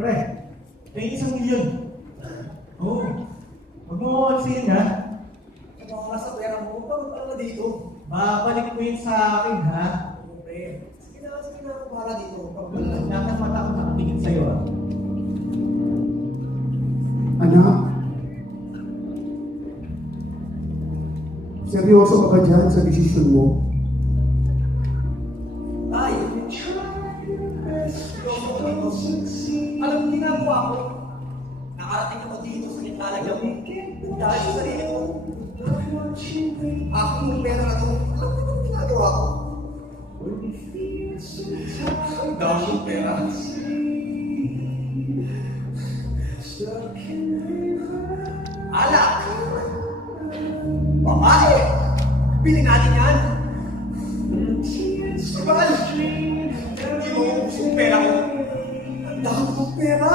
Pre, may 1,000,000. Oo. Huwag mo mamansin, ha? Baka sa pera mo, para dito. Babalik mo yun sa akin, ha? Pre, sige na ako para dito. Dapat mata ako nakatingin sa'yo, ha? Anak, seryoso ka ba dyan sa desisyon mo? Ay, seryoso ko dito. Alam mo, ginagawa ko. Nakarating ako dito sa naglalagyan mo. Dahil sa sarili ko. Ako yung pera na ito. Alam mo yung ginagawa ko. Ang dami yung pera. Alak! Babae! Pili natin yan! Sabal! Hindi mo gusto yung pera ko. Ang dami kong pera!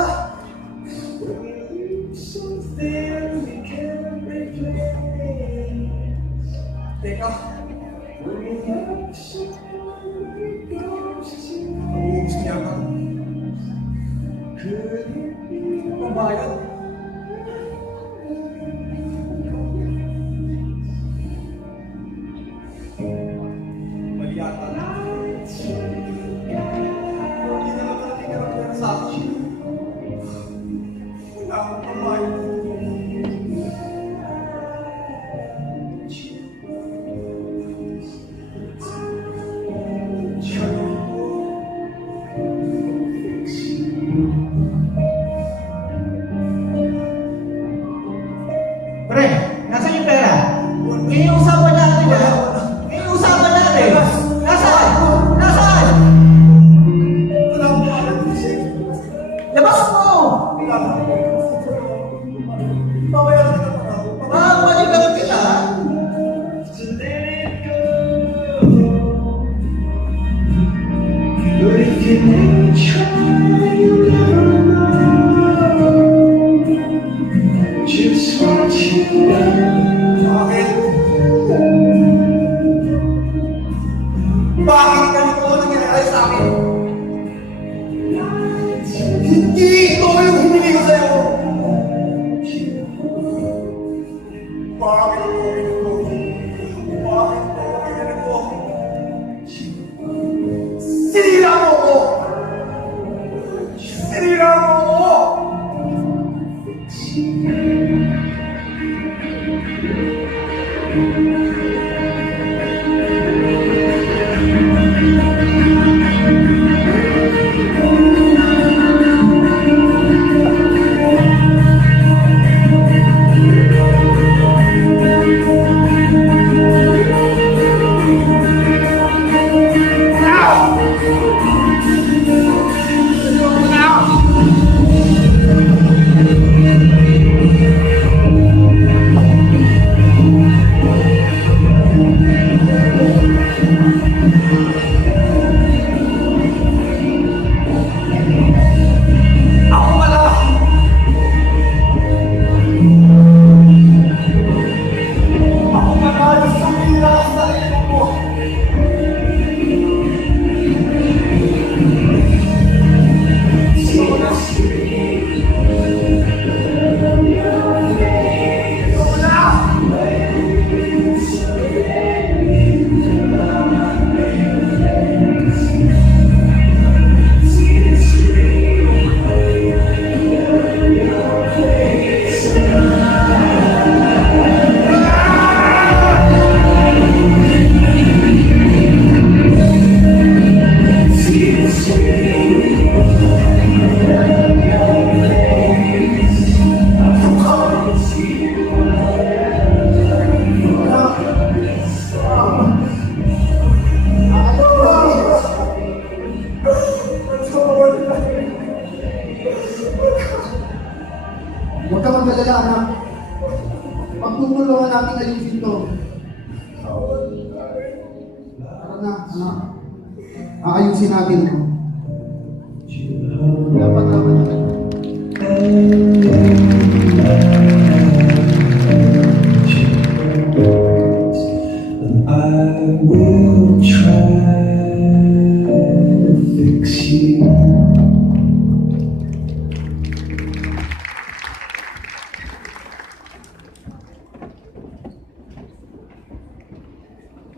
Teka. Gusto niya ka. Babayad. Mali yata. Hindi na makarating ka ng pera sa akin. Wala akong pambayad. Pre, nasaan yung pera? Ngayon yung usapan natin, ha? Ngayon yung usapan natin! Nasaan? Nasaan? Wala akong pambayad. Labas mo! Babayaran ka na ako. Babalikan kita, ha? But if you never try, you never know just what you Bakit? Bakit ganito ang nangyayari sa akin? Hindi ito yung hinili ko sa'yo! Bakit ako ganito? Bakit ako ganito? Sinira mo ako! Sinira mo ako! Ako pala! Ako pala yung sumira sa sarili ko! Ikaw na! Ikaw na! Huwag ka mag-alala, anak. Pagtutulungan natin ayusin to. Tara na, anak. Aayusin natin to. Dapat naman. I will try to fix you.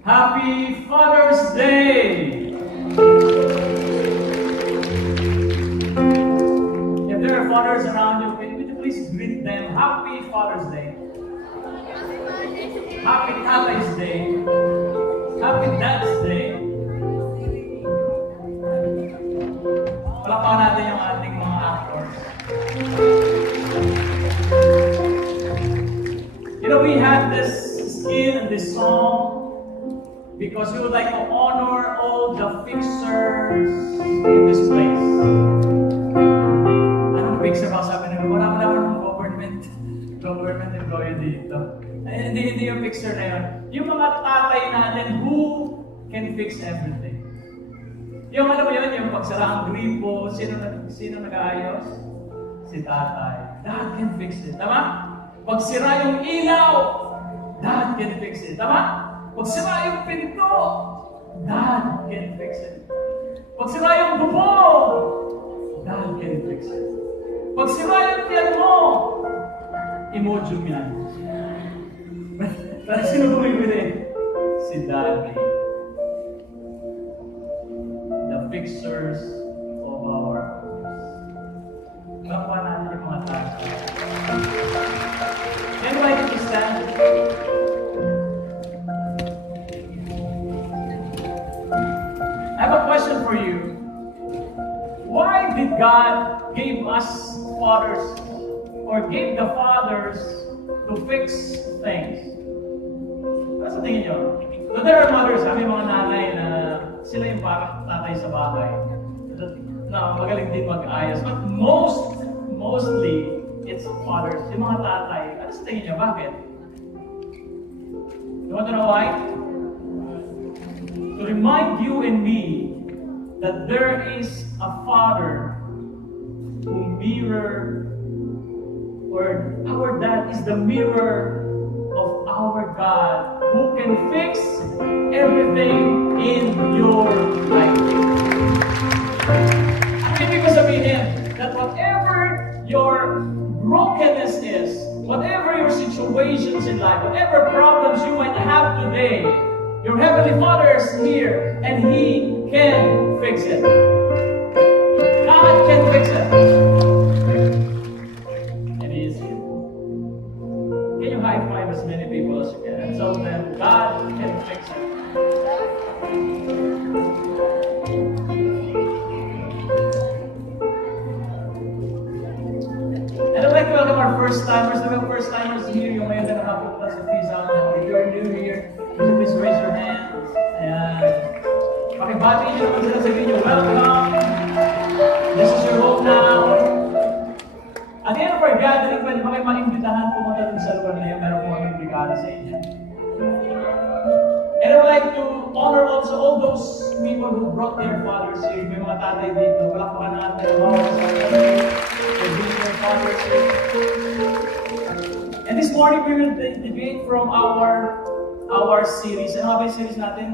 Happy Father's Day! If there are fathers around you, would you please greet them? Happy Father's Day. Happy Tatay's Day. Happy Dad's Day. Palakpakan natin yung ating mga actors. You know, we had this skill and this song because we would like to honor all the fixers in this place. Anong fixer ba? Sabi nila, wala ng government employee dito. Hindi yung fixer na yun. Yung mga tatay natin who can fix everything. Yung alam mo yun, yung pagsara ang gripo, sino nag-aayos? Si tatay. Dad can fix it. Tama? Pag sira yung ilaw, Dad can fix it. Tama? Pag sira yung pinto, Dad can fix it. Pag sira yung bubong, Dad can fix it. Pag sira yung tiyan mo, Imodium yan. Pero sino bumibili? Si Daddy. The fixers of our homes. Kakuha natin yung mga tayo. Can you like to stand? I have a question for you. Why did God give us fathers or give the fathers to fix things? Ano sa tingin nyo? So there are mothers, may mga nanay na sila yung parang tatay sa bahay na magaling din mag-ayos. But mostly, it's fathers, yung mga tatay. Ano sa tingin nyo? Bakit? You want to know why? To remind you and me that there is a Father who mirror, or our Dad is the mirror of our God who can fix everything in your life. Ang ibig ko sabihin that whatever your brokenness is, whatever your situations in life, whatever problems you might have today, your Heavenly Father is here and He can fix it. God can fix it. And He is here. Can you high five as many people as you can and tell them God can fix it? And I'd like to welcome our first-timers. We have first-timers here. Yung ngayon na nakapunta sa Peace Out. If you're new here, please raise your hands. Ayan. Pakibati nyo naman sila, sabihin nyo, welcome. This is your home now. At the end of our gathering, pwede pa kayo maimbitahan pumunta dun sa lugar na yun. Meron po kami brigada sa inyo. And I would like to honor also all those people who brought their fathers here. May mga tatay dito. Palakpakan natin ang mga for being their fathers here. And this morning, we will debate from our series. Ano nga ba yung series natin?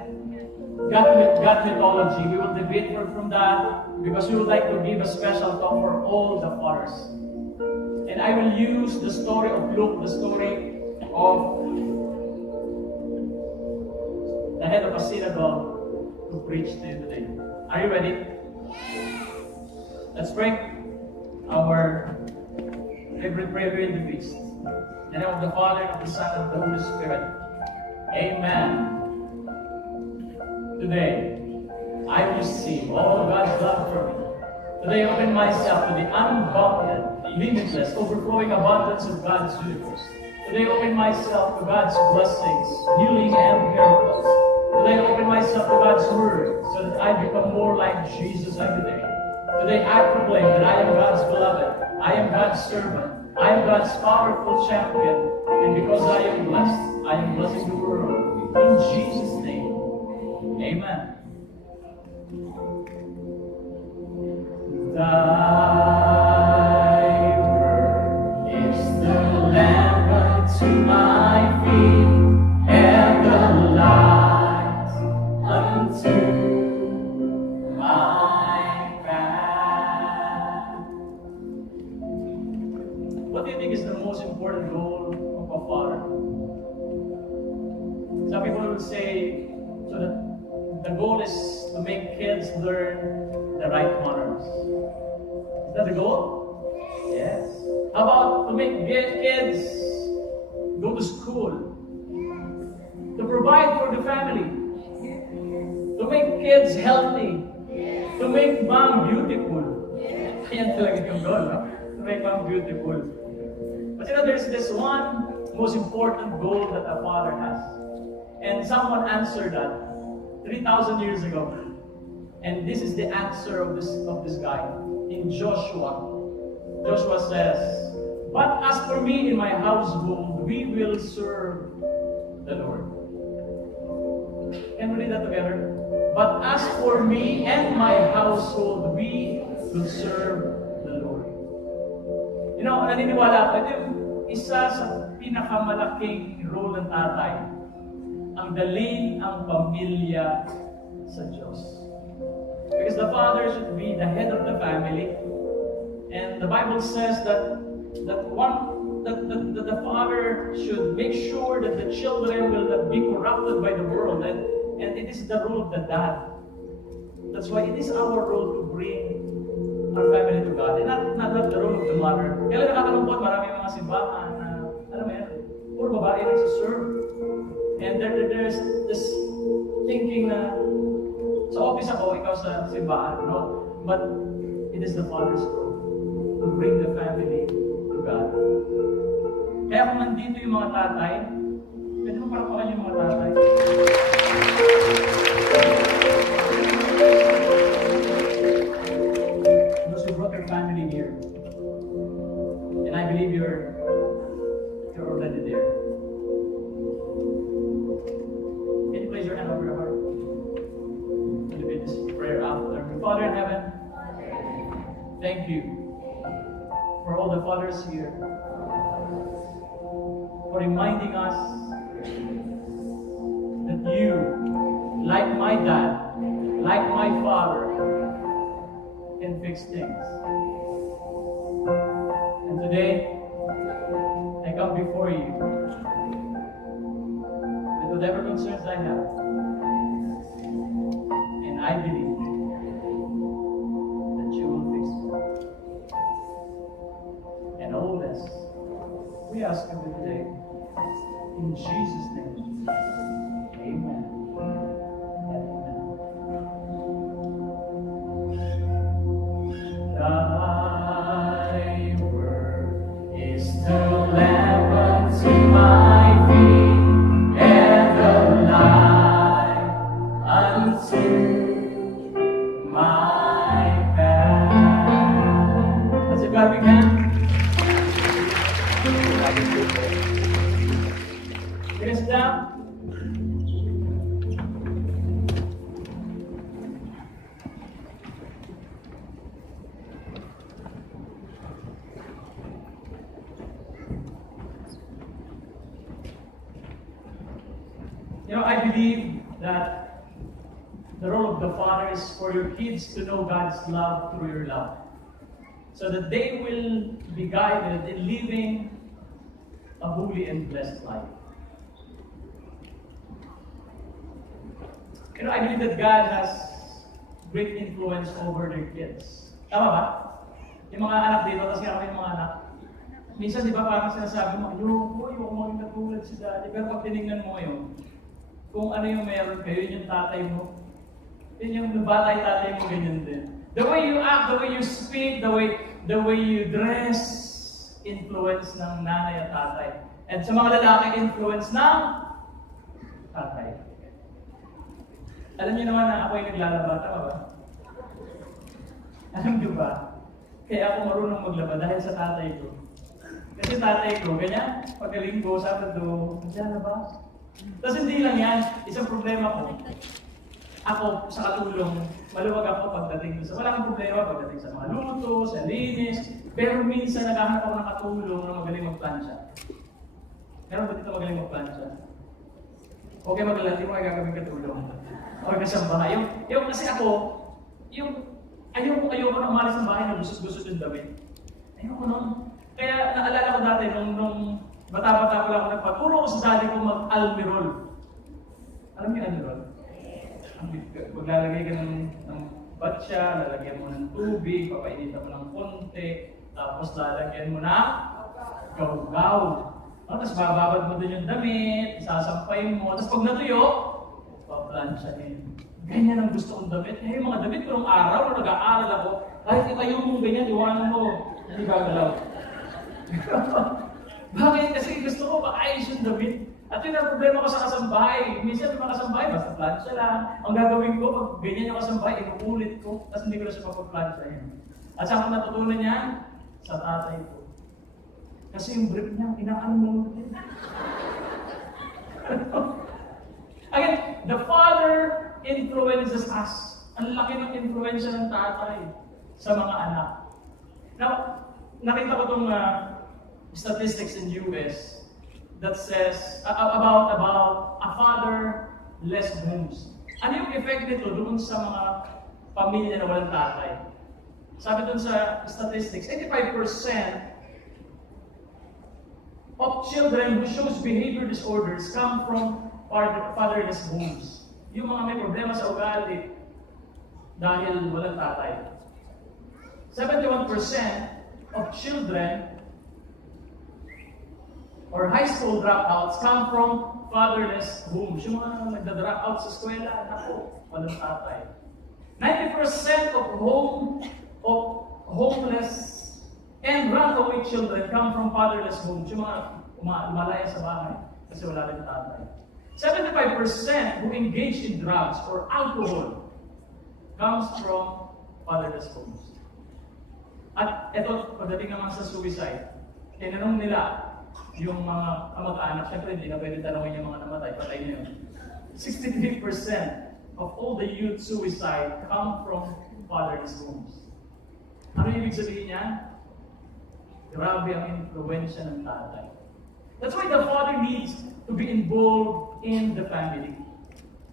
God mythology. We will debate from that because we would like to give a special talk for all the fathers. And I will use the story of Luke, the story of the head of a synagogue to preach to you today. Are you ready? Let's pray. Our favorite prayer in the feast. In the name of the Father, of the Son, and of the Holy Spirit. Amen. Today, I receive all God's love for me. Today, I open myself to the unbounded, limitless, overflowing abundance of God's universe. Today, I open myself to God's blessings, healing, and miracles. Today, I open myself to God's Word so that I become more like Jesus every day. Today, I proclaim that I am God's beloved. I am God's servant. I am God's powerful champion. And because I am blessing the world. In Jesus' name, amen. Thy word is the lamp unto my feet and the light unto my path. What do you think is the most important role of a father? Some people will say the goal is to make kids learn the right manners. Is that the goal? Yes. How about to make kids go to school? To provide for the family? To make kids healthy? To make mom beautiful? Yan talaga yung goal, no? To make mom beautiful. But you know, there's this one most important goal that a father has. And someone answered that 3,000 years ago. And this is the answer of this guy in Joshua. Joshua says, "But as for me and my household, we will serve the Lord." Can we read that together? "But as for me and my household, we will serve the Lord." You know, naniniwala ako, ito yung isa sa pinakamalaking role ng tatay, ang dalhin ang pamilya sa Diyos. Because the father should be the head of the family, and the Bible says that the father should make sure that the children will not be corrupted by the world, and it is the role of the dad. That's why it is our role to bring our family to God, and not the role of the mother. Kaya nakakalungkot, marami mga simbahan na, alam mo yan, puro babae nagsiserve. And there's this thinking na, sa office ako, ikaw sa simbahan, no? But it is the father's role to bring the family to God. Kaya kung nandito yung mga tatay, pwede mo parapakan yung mga tatay. Those who brought your family here. And I believe you're already there. Can you place your hand over your heart? Can you read this prayer after? Father in heaven, thank you for all the fathers here, for reminding us that you, like my dad, like my father, can fix things. And today, I come before you with whatever concerns I have. And I believe that you will fix it. And all this, we ask of you today. In Jesus' name. Amen. Thy word is the lamp unto my feet, and the light unto my path. Let's give God a big hand. Take us down. You know, I believe that the role of the father is for your kids to know God's love through your love, so that they will be guided in living a holy and blessed life. You know, I believe that God has great influence over their kids. Tama ba? Yung mga anak dito, kasi kami yung mga anak. Minsan, di ba, parang sinasabi mo, ayoko maging katulad si daddy. Pero pag tinignan mo ngayon, kung ano yung meron kayo, yun yung tatay mo. Yun yung batay-tatay mo, ganyan din. The way you act, the way you speak, the way you dress, influence ng nanay at tatay. And sa mga lalaki, influence ng tatay. Alam niyo naman na ako ay naglalaba, tama ba? Alam niyo ba? Kaya ako marunong maglaba dahil sa tatay ko. Kasi tatay ko, ganyan, pagkalinggo, Sabado, nandiyan na ba? Tapos hindi lang yan, isang problema ko. Ako, sa katulong, maluwag ako pagdating sa walang problema pagdating sa mga luto, sa linis, pero minsan naghahanap ako ng katulong na magaling magplansya. Meron ba dito magaling magplansya? Okay, maglalati mo ay gagawin katulong. O kasambahay. Yung kasi ako, ayoko na umalis ng bahay na gusos-gusos yung damit. Ayoko nung. Kaya naalala ko dati nung bata-bata ko lang ako nagpaturo ko sa daddy ko mag-almirol. Alam niyo almirol? Maglalagay ka ng batya, lalagyan mo ng tubig, papainitan mo ng konti, tapos lalagyan mo na gaw-gaw. Tapos bababad mo din yung damit, isasampay mo, tapos pag natuyo, paplansyahin. Ganyan ang gusto kong damit. Eh, yung mga damit ko nung araw, nung nag-aaral ako, kahit itayo mo ganyan, iwanan mo, hindi gagalaw. Bakit? Kasi gusto ko maayos yung damit. At yun ang problema ko sa kasambahay. Minsan yung mga kasambahay, basta plansya lang. Ang gagawin ko, pag ganyan yung kasambahay, inuulit ko, tapos hindi ko na siya mapagplansyahin. At saan ko natutunan niya? Sa tatay ko. Kasi yung brief niya, inaano mo din. Again, the father influences us. Ang laki ng influensya ng tatay sa mga anak. Now, nakita ko itong statistics in US that says about a fatherless homes. Ano yung effect nito doon sa mga pamilya na walang tatay? Sabi doon sa statistics, 85% of children who shows behavior disorders come from fatherless homes. Yung mga may problema sa ugali dahil walang tatay. 71% of children or high school dropouts come from fatherless homes. Yung mga nagda-drop out sa eskwela, nako, walang tatay. 90% of homeless and runaway children come from fatherless homes. Yung mga umalaya sa bahay kasi wala rin tatay. 75% who engage in drugs or alcohol comes from fatherless homes. At ito, pagdating naman sa suicide, tinanong nila yung mga kamag-anak, syempre hindi na pwede tanongin yung mga namatay, patay na yun. 63% of all the youth suicide come from fatherless homes. Ano yung ibig sabihin niya? Grabe ang influensya ng tatay. That's why the father needs to be involved in the family.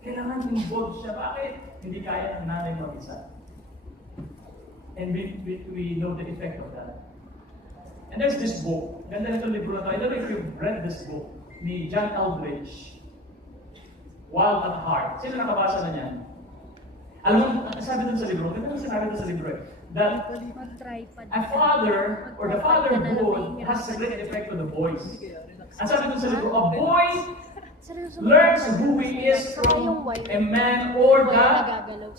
Kailangan involved siya. Bakit? Hindi kaya ng nanay mag-isa. And we know the effect of that. And there's this book. Ganda nitong libro na to. I don't know if you've read this book ni John Eldredge. Wild at Heart. Sino nakabasa na niyan? Alam mo, sabi dun sa libro, ganda na sinabi dun sa libro that a father or the fatherhood has a great effect on the boys. Ang sabi dun sa libro, a boy learns who he is from a man or the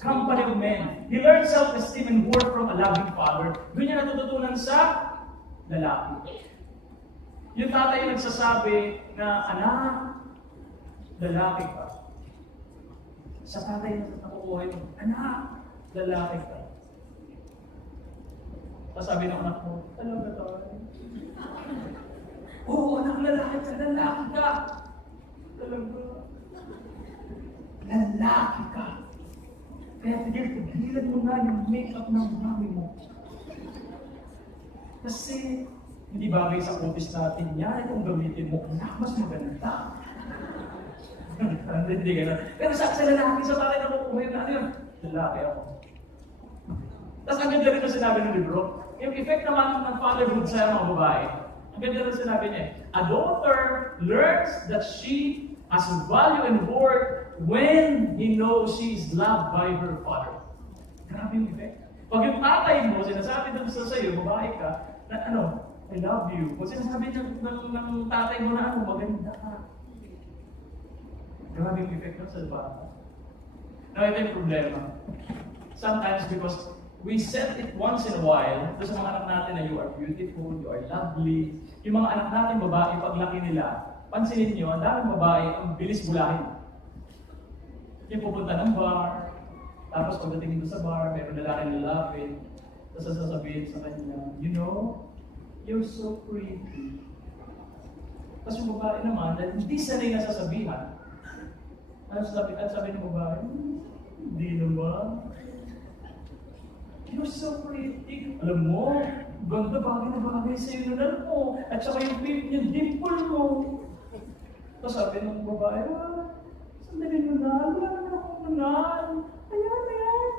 company of men. He learns self-esteem and worth from a loving father. Doon niya natututunan sa lalaki. Yung tatay yung nagsasabi na, anak, lalaki ka. Sa tatay na nakukuha yung, anak, lalaki ka. Tapos sabi ng anak mo, talaga to? Oo, anak, lalaki ka. Talaga. Lalaki ka. Kaya tigilan mo na yung make-up ng mami mo. Kasi, hindi bagay sa office natin yan. Kung gamitin mo, mas maganda. Hindi gano'n. Pero sa lalaki, sa tatay na kukuha yun, ano yun? Lalaki ako. Tapos ang ganda rin na sinabi ng libro, yung effect naman ng fatherhood sa mga babae, ang ganda rin sinabi niya, a daughter learns that she has value and worth when he knows she is loved by her father. Grabe yung effect. Pag yung tatay mo, sinasabi doon sa sa'yo, babae ka, na ano, I love you. Kung sinasabi ng tatay mo na ano, maganda ka. Grabe yung effect doon sa bata. Now, ito yung problema. Sometimes because we set it once in a while, doon sa mga anak natin na you are beautiful, you are lovely. Yung mga anak natin babae, paglaki nila, pansinin nyo, ang daming babae, ang bilis bulahin. Yung pupunta ng bar, tapos pagdating dito sa bar, mayroon lalaking lalapit, tapos sasabihin sa kanya, you know, you're so pretty. Tapos yung babae naman, dahil hindi sanay na sasabihan, at sabi ng babae, hindi naman. You're so pretty. Alam mo, ganda bagay na bagay sa'yo na mo. At saka yung dimple mo. Tapos sabi ng babae, sandali mo na, wala naman akong manan. Ayan.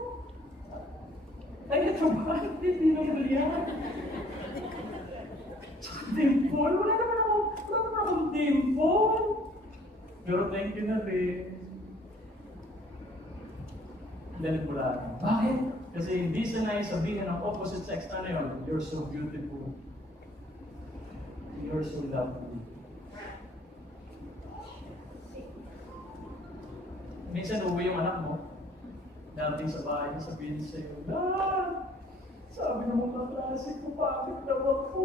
Ay, ito ba? Hindi naman yan. Dimple? Wala naman akong dimple. Pero thank you na rin. Dalimulaan. Bakit? Kasi hindi sanay sabihin ng opposite sex, ano yun? You're so beautiful. You're so lovely. Minsan uwi yung anak mo, dating sa bahay, sabihin sa'yo, sabi ng mga klase ko, bakit naman ko?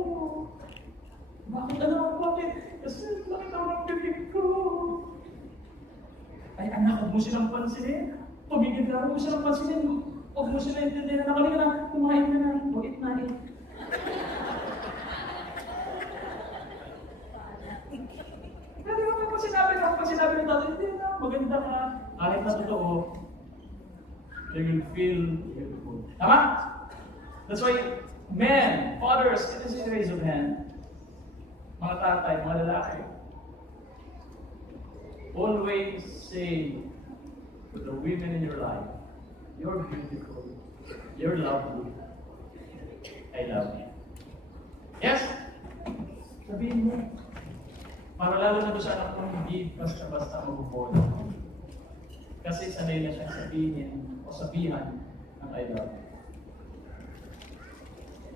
Bakit ano? Bakit? Kasi laki daw ng bibig ko. Ay anak, huwag mo silang pansinin. Pumigil na, huwag mo silang pansinin. Huwag mo silang intindihan. Nakali ka na, kumain ka na. Wait na eh. Pwede mo pa sinabi ng tatay, hindi na, maganda ka. Kahit na totoo, they will feel beautiful. Tama? That's why, men, fathers, it is a raise of hand. Mga tatay, mga lalaki, always say to the women in your life, you're beautiful, you're lovely, I love you. Yes? Sabihin mo. Para lalo na doon sa anak mo, hindi basta-basta mag-follow. Kasi sanay na siyang sabihin o sabihan ng I love you.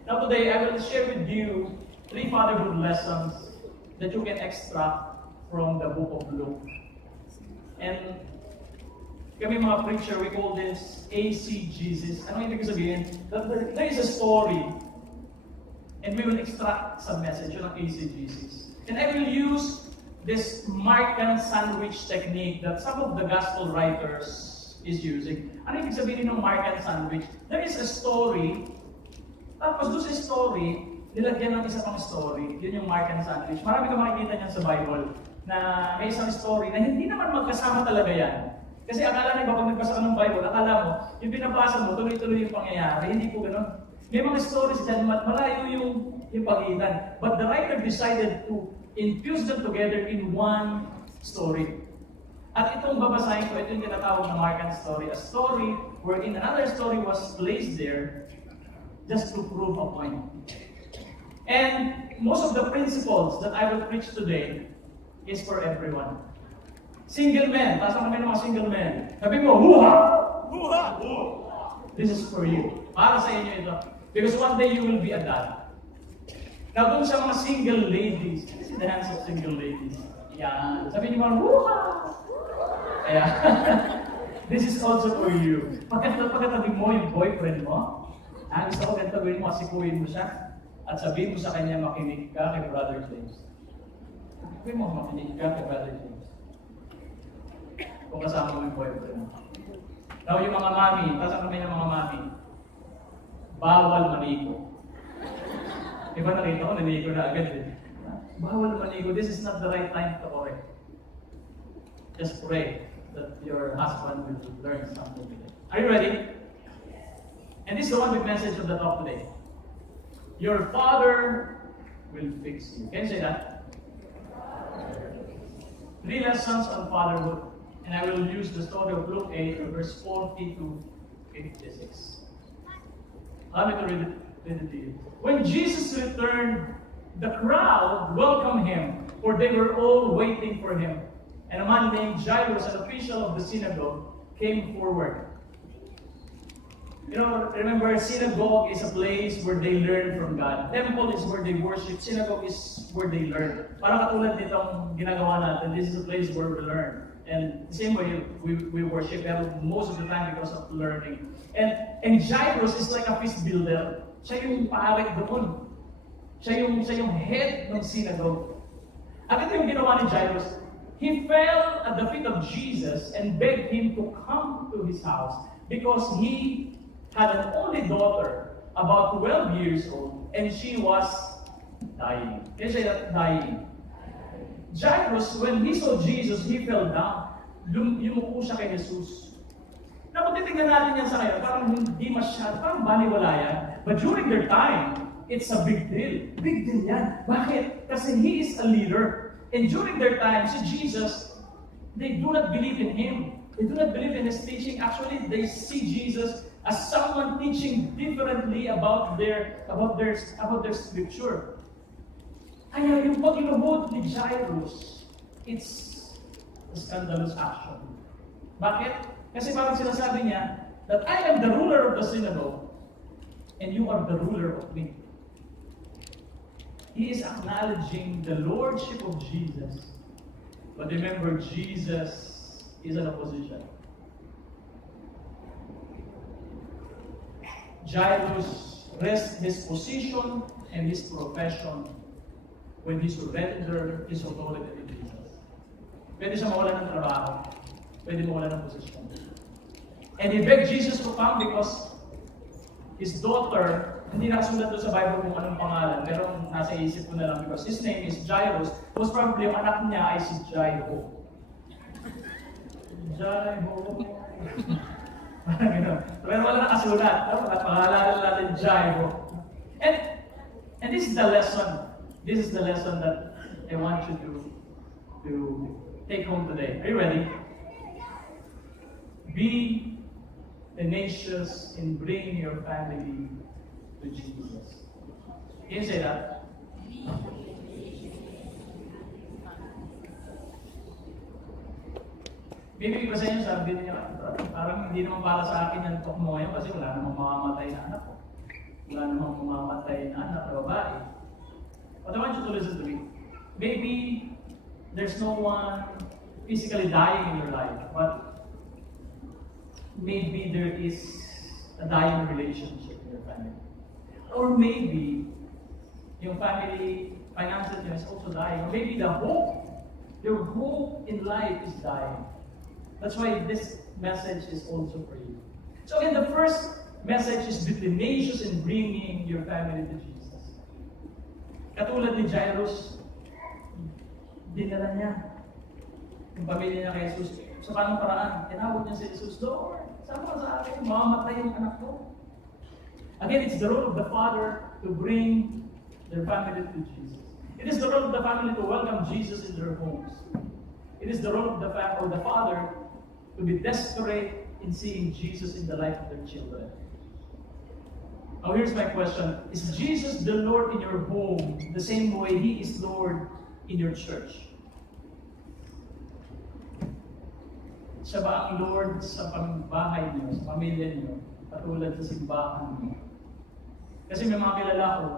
Now today, I will share with you 3 fatherhood lessons that you can extract from the book of Luke. And kami mga preacher, we call this AC Jesus. Ano ibig sabihin? There is a story and we will extract some message ng AC Jesus. And I will use this Markan sandwich technique that some of the gospel writers is using. Ano ibig sabihin ng Markan sandwich? There is a story, tapos doon sa story, nilagyan ng isa pang story. Yun yung Markan sandwich. Marami ka makikita niyan sa Bible na may isang story na hindi naman magkasama talaga yan. Kasi akala na iba pag nagbasa ka ng Bible, akala mo, yung pinabasa mo, tuloy-tuloy yung pangyayari. Hindi po gano'n. May mga stories dyan, malayo yung pagitan. But the writer decided to infuse them together in one story. At itong babasahin ko, ito yung tinatawag na Markan story. A story wherein another story was placed there just to prove a point. And most of the principles that I will preach today is for everyone. Single men, taas kami ng mga single men. Sabi mo, huha! Huha! This is for you. Para sa inyo ito. Because one day you will be a dad. Now, dun sa mga single ladies, see the hands of single ladies. Yan. Sabi niyo mga, huha! Ayan. This is also for you. Pagkatabi mo yung boyfriend mo, gusto ko ganito gawin mo, asikuin mo siya, at sabihin mo sa kanya, makinig ka kay Brother James. Sabihin mo, makinig ka kay Brother James. Kung kasama mo yung boyfriend mo. Now, yung mga mami, tasan kami ng mga mami, bawal manigo. Iba nakita ko, nanigo na agad eh. Bawal manigo. This is not the right time to correct. Just pray that your husband will learn something today. Are you ready? And this is the one big message of the talk today. Your father will fix you. Can you say that? 3 lessons on fatherhood. And I will use the story of Luke 8, verse 40 to 56. Allow me to read it to you. When Jesus returned, the crowd welcomed him, for they were all waiting for him. And a man named Jairus, an official of the synagogue, came forward. You know, remember, synagogue is a place where they learn from God. Temple is where they worship. Synagogue is where they learn. Para katulad nitong ginagawa natin, this is a place where we learn. And the same way we worship, pero most of the time because of learning. And Jairus is like a feast builder. Siya yung paarik doon. Siya yung head ng synagogue. At ito yung ginawa ni Jairus. He fell at the feet of Jesus and begged him to come to his house because he had an only daughter, about 12 years old, and she was dying. Can you say that? Dying. Jairus, when he saw Jesus, he fell down. Yumuko siya kay Jesus. Na kung titignan natin yan sa ngayon, parang hindi masyado, parang baliwala yan. But during their time, it's a big deal. Big deal yan. Bakit? Kasi he is a leader. And during their time, si Jesus, they do not believe in him. They do not believe in his teaching. Actually, they see Jesus as someone teaching differently about their scripture. Kaya yung pag-inuhod ni Jairus, it's a scandalous action. Bakit? Kasi parang sinasabi niya, that I am the ruler of the synagogue, and you are the ruler of me. He is acknowledging the lordship of Jesus. But remember, Jesus is an opposition. Jairus rests his position and his profession when he surrendered his authority to Jesus. Pwede siya mawala ng trabaho. Pwede mawala ng posisyon. And he begged Jesus to come because his daughter, hindi nakasulat doon sa Bible kung anong pangalan, pero nasa isip ko na lang because his name is Jairus. Most probably, yung anak niya ay si Jairo. Jairo. Parang gano'n. Pero wala nakasulat. Pangalanan natin Jairo. And this is the lesson. This is the lesson that I want you to take home today. Are you ready? Be tenacious in bringing your family to Jesus. Can you say that? Maybe iba sa inyo, sabi niyo, parang hindi naman para sa akin yung talk mo ngayon kasi wala namang mamamatay na anak ko. Wala namang mamamatay na anak o babae. But I want you to listen to me. Maybe there's no one physically dying in your life, but maybe there is a dying relationship in your family. Or maybe yung family finances is also dying. Or maybe your hope in life is dying. That's why this message is also for you. So again, the first message is be tenacious in bringing your family to Jesus. Katulad ni Jairus, dinala niya yung pamilya niya kay Jesus. So paano paraan? Tinawag niya si Jesus, Lord, sama sa akin, mamamatay yung anak ko. Again, it's the role of the father to bring their family to Jesus. It is the role of the family to welcome Jesus in their homes. It is the role of the father to be desperate in seeing Jesus in the life of their children. Now here's my question. Is Jesus the Lord in your home the same way He is Lord in your church? Siya ba ang Lord sa bahay niyo, sa pamilya niyo, katulad sa simbahan niyo? Kasi may mga kilala ko,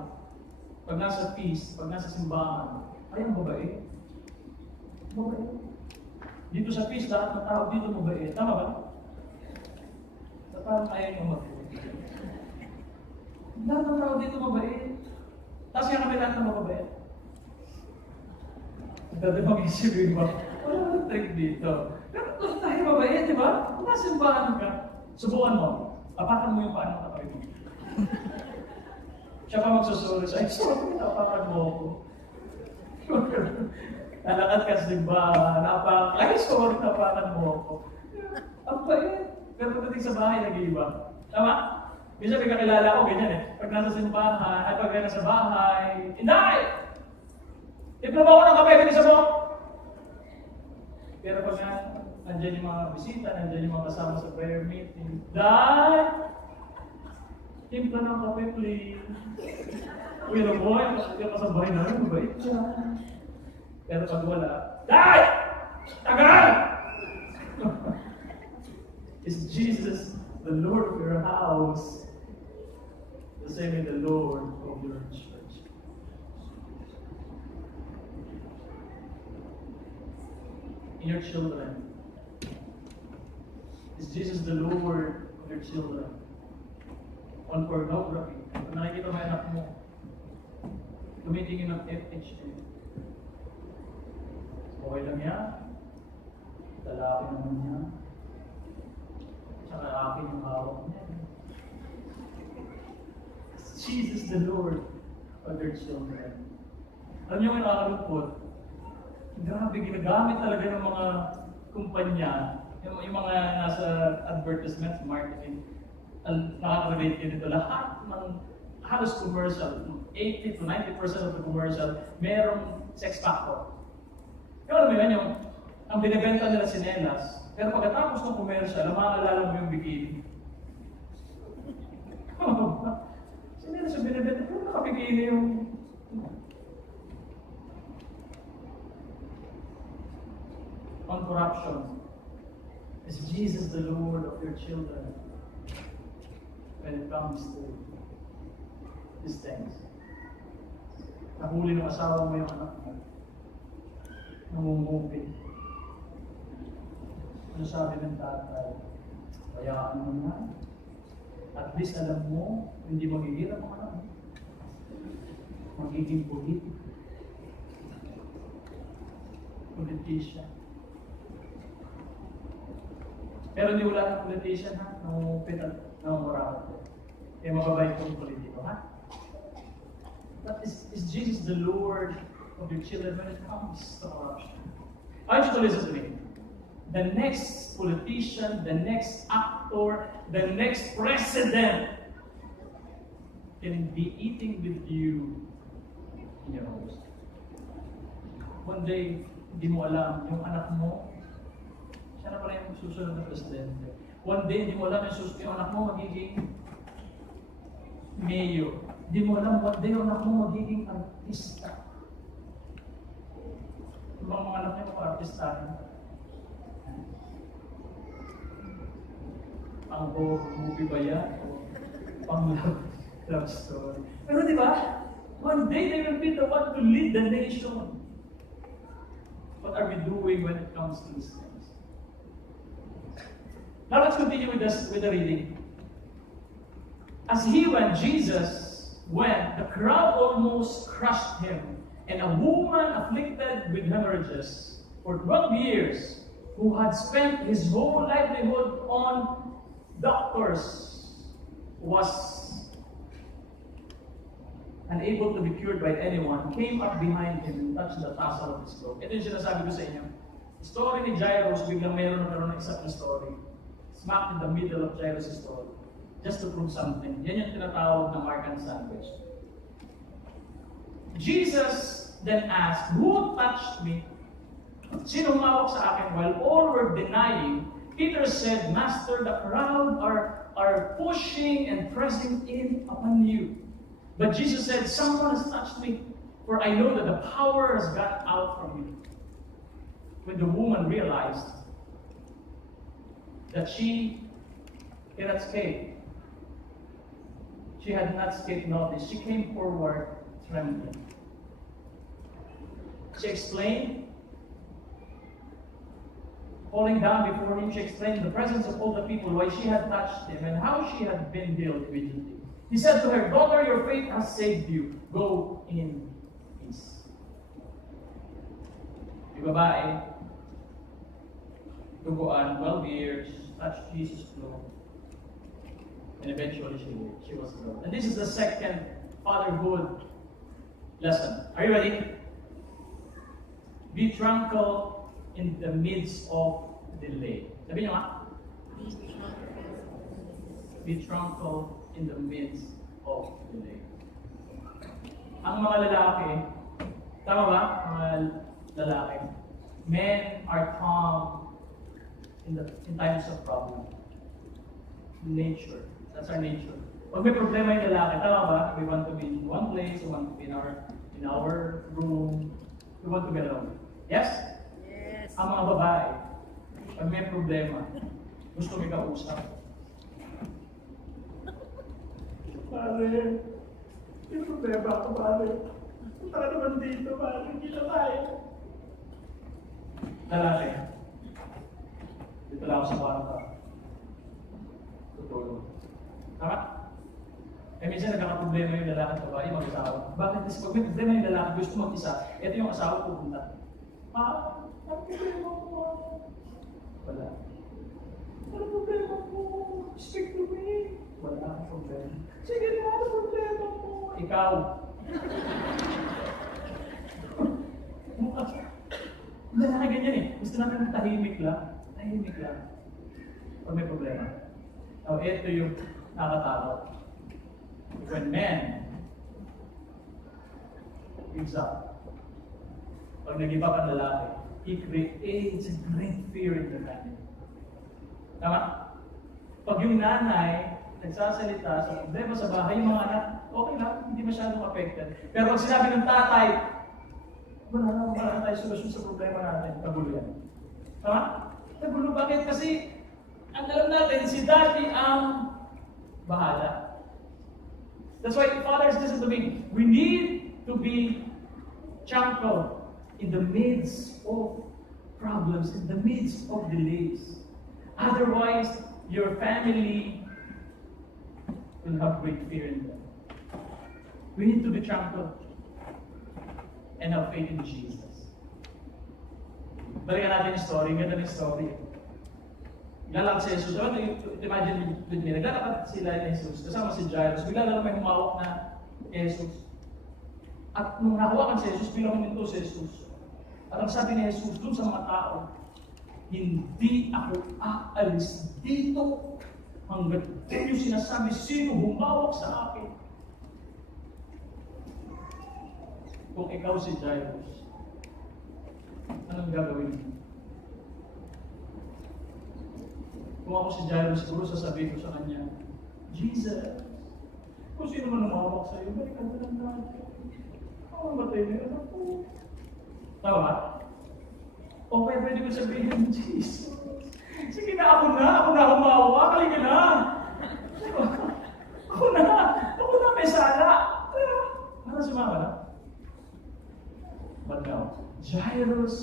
pag nasa feast, pag nasa simbahan, ay ang babae. Babae. Dito sa feast, lahat ng tao dito mabait. Tama ba? Sa parang kaya nyo mag-food. Lahat ng tao dito mabait. Tapos nga kami lahat ng mabait. Dati mag-isipin ba? Wala nang trick dito. Pero lahat tayo mabait, di ba? Kung nasimbahan ka, subukan mo. Apakan mo yung paan ng kapatid mo. Siya pa magsusulit sa sorry, apakan mo ako. Nalakad ka sa simbahan, ay, sorry, napakan mo ako. Ang bait. Pero pagdating sa bahay, nag-iiba. Tama? Minsan may kakilala ko, ganyan eh. Pag nasa simbahan, ay pag nasa bahay, Inday! Tipla ba ako ng kape, bilis mo? Pero pag nandiyan yung mga bisita, nandiyan yung mga kasama sa prayer meeting, Day! Timpla ng kape, please. Uy, ano mo? Yung kasabay namin, mabait siya. Pero pag wala, Day! Tagal! Is Jesus the Lord of your house? The same as the Lord of your church. In your children, is Jesus the Lord of your children? On pornography, kung nakikita mo yung anak mo, tumitingin ng FHM, okay lang yan. Lalaki naman niya. Tsaka akin yung hawak niya. Jesus the Lord of their children. Alam niyo yung nakakalungkot? Grabe, ginagamit talaga ng mga kumpanya, yung mga nasa advertisements, marketing, nakaka-relate yun ito. Lahat ng halos commercial, 80 to 90% of the commercial, merong sex factor. Yung alam mo yun, yung ang binibenta nila sinelas, pero pagkatapos ng commercial, ang makakaalala mo yung bikini. Sinelas yung binibenta, pero nakabikini yung... On corruption. Is Jesus the Lord of your children? when it comes to these things. Nahuli ng asawa mo yung anak mo. Namumupi. Ano sabi ng tatay? Bayaan mo na. At least alam mo, hindi magiging ang anak mo. Magiging politician. Pero hindi wala ng politician, ha? Namumupit at namumurahat. Kaya mababait kong politiko, ha? But is Jesus the Lord of your children when it comes to corruption? I want you to listen to me. The next politician, the next actor, the next president can be eating with you in your house. One day, hindi mo alam, yung anak mo, siya na pala yung susunod na presidente. One day, hindi mo alam yung anak mo magiging mayor. Hindi mo alam, one day, yung anak mo magiging artista. Yung mga anak niya, mga artista. Ang movie ba yan? Pang love story. Pero di ba? One day they will be the one to lead the nation. What are we doing when it comes to these things? Now let's continue with the reading. As he went, Jesus went, the crowd almost crushed him, and a woman afflicted with hemorrhages for 12 years, who had spent his whole livelihood on doctors, was unable to be cured by anyone, came up behind him and touched the tassel of his cloak. Ito yung sinasabi ko sa inyo. Story ni Jairus, biglang mayroon ng exact na story. Smack in the middle of Jairus' story. Just to prove something. Yan yung tinatawag na Markan sandwich. Jesus then asked, "Who touched me?" Sino humawak sa akin? While all were denying, Peter said, "Master, the crowd are pushing and pressing in upon you." But Jesus said, "Someone has touched me, for I know that the power has gone out from me." When the woman realized that she cannot escape, she had not escaped notice, she came forward trembling. She explained, falling down before him, she explained in the presence of all the people why she had touched him and how she had been healed immediately. He said to her, "Daughter, your faith has saved you. Go in peace." Yung babae, duguan, 12 years, touched Jesus' clothes, and eventually she was healed. And this is the second fatherhood lesson. Are you ready? Be tranquil in the midst of delay. Sabi nyo nga? Be tranquil in the midst of delay. Ang mga lalaki, tama ba? Mga lalaki, men are calm in times of problem. Nature. That's our nature. Pag may problema yung lalaki, tama ba? We want to be in one place, we want to be in our room, we want to be alone. Yes? Yes. Ang mga babae, pag may problema, gusto may kausap. Pare, may problema ako, pare. Punta ka naman dito, pare. Hindi na tayo. Lalaki, dito lang ako sa kwarta. Tutulog. Tama? Eh minsan nagkakaproblema yung lalaki at babae, mag-asawa. Bakit? Kasi pag may problema yung lalaki, gusto mag-isa, ito yung asawa pupunta. Ang problema ko. Wala. Ano problema mo? Speak to me. Wala akong problema. Sige na, ano problema mo? Ikaw. Lalaki ganyan eh. Gusto natin tahimik lang. Tahimik lang. Pag may problema. Now, ito yung nakatakot. When man gives up, pag nag-give up ang lalaki, he creates a great fear in the family. Tama? Pag yung nanay nagsasalita sa problema sa bahay, yung mga anak, okay lang, hindi masyadong affected. Pero pag sinabi ng tatay, wala na tayo solusyon sa problema natin, tagulo yan. Tama? Tagulo, bakit? Kasi, ang alam natin, si daddy ang bahala. That's why, fathers, listen to me. We need to be tranquil in the midst of problems, in the midst of delays. Otherwise, your family will have great fear in them. We need to be tranquil and have faith in Jesus. Balikan natin yung story. Ganda ng story. Naglalakad si Jesus. Imagine with me, naglalakad sila ni Jesus. Kasama si Jairus. Bigla na may humawak na Jesus. At nung nahawakan si Jesus, bilang huminto si Jesus. At ang sabi ni Jesus dun sa mga tao, hindi ako aalis dito hanggat din yung sinasabi sino humawak sa akin. Kung ikaw si Jairus, anong gagawin mo? Kung ako si Jairus, siguro sasabihin ko sa kanya, Jesus, kung sino man humawak sa'yo, balikan ka lang natin. Ako ang batay na yun ako. Tawa? O kaya pwede ko sabihin, Jesus, sige na, ako na humawak, halika na. Ako na, may sala. Para sumama na. But no, Jairus